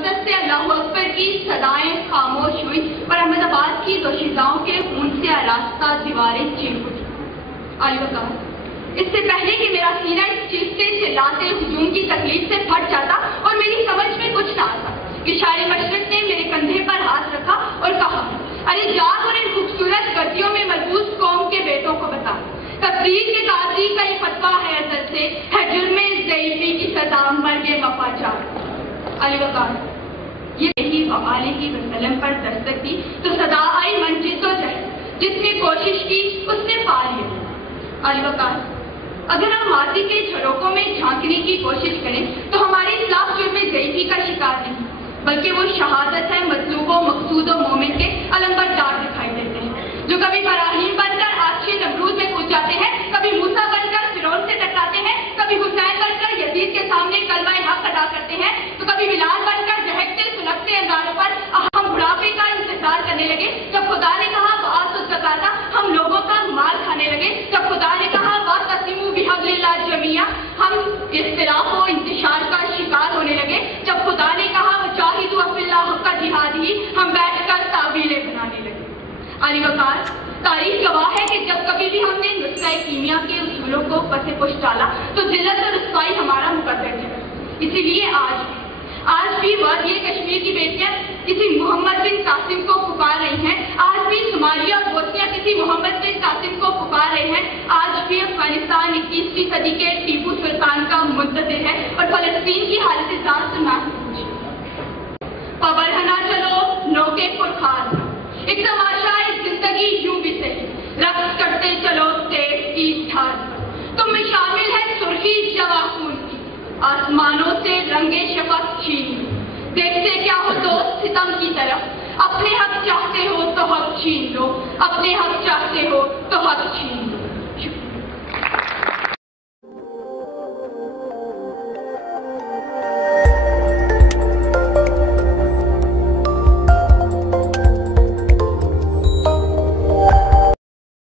مقدس سے اللہ اکبر کی صدائیں خاموش ہوئی اور احمد آباد کی دوشیزاؤں کے خون سے آراستہ دیواریں چیخ اٹھی۔ اس سے پہلے کہ میرا سینہ اس چیختے چلاتے ہجوم کی تکلیف سے پھٹ جاتا اور میری سمجھ میں کچھ نہ آتا کہ شاعر مشرق نے میرے کندھے پر ہاتھ رکھا اور کہا، ارے جاگ اور ان خوبصورت گدیوں میں ملبوس قوم کے بیٹوں کو بتا، تقریر کے قاضی کا یہ فتویٰ ہے ازل سے، ہے جرم ضعیفی کی سزا مرگ وفاجار۔ علی وقار یہی علیہ وسلم پر دستک دی تو صدا آئی من جد و جہد، جس نے کوشش کی اس نے پا لیا۔ علی وقار اگر ہم ماضی کے جھروکوں میں جھانکنے کی کوشش کریں تو ہمارے خلاف جرم ضعیفی کا شکار نہیں، بلکہ وہ شہادت ہے مطلوب و مقصود و مومن کے علمبردار دکھائی دیتے ہیں، جو کبھی ابراہیم بن کر آتش نمرود میں کود جاتے ہیں، کبھی موسیٰ بن کر فرعون سے ٹکراتے ہیں، کبھی حسین بن کر یزید کے سامنے کلمہ حق ادا کرتے ہیں، تو کبھی بلال بن کر دہکتے سلگتے انگاروں پر ہم بڑھاپے کا انتظار کرنے لگے۔ جب خدا نے کہا وآتوا الزکاۃ، ہم لوگوں کا مال کھانے لگے۔ جب خدا نے کہا واعتصموا بحبل اللہ جمیعا، ہم اختلاف و انتشار کا شکار ہونے لگے۔ جب خدا نے کہا وجاہدوا فی اللہ حق جہادہ، ہم بیٹھ کر تعویلیں بنانے لگے۔ علی وقار تاریخ گواہ ہے کہ جب کبھی بھی ہم نے نسخہ کیمیا کے اصولوں کو پس پش ڈالا تو ذلت اور رسوائی ہمارا مقدر ہے۔ اسی لیے آج بھی وادی کشمیر کی بیٹیاں کسی محمد بن قاسم کو پکار رہی ہیں، آج بھی صومالیہ اور بوسنیا کسی محمد بن قاسم کو پکار رہے ہیں، آج بھی افغانستان 21ویں صدی کے ٹیپو سلطان کا منتظر ہے اور فلسطین کی حالت ذات سنا ہے۔ پبرہنا چلو نوکے پرخاص، ایک تماشا ایک زندگی یوں بھی صحیح، رقص کرتے چلو تیز کی ڈھال پر، تم میں شامل ہے سرخی جواں خون کی، آسمانوں سے رنگ شفق چھین، دیکھتے کیا ہو دوست ستم کی طرف، اپنے حق چاہتے ہو تو حق چھین لو، اپنے حق چاہتے ہو تو حق چھین لو۔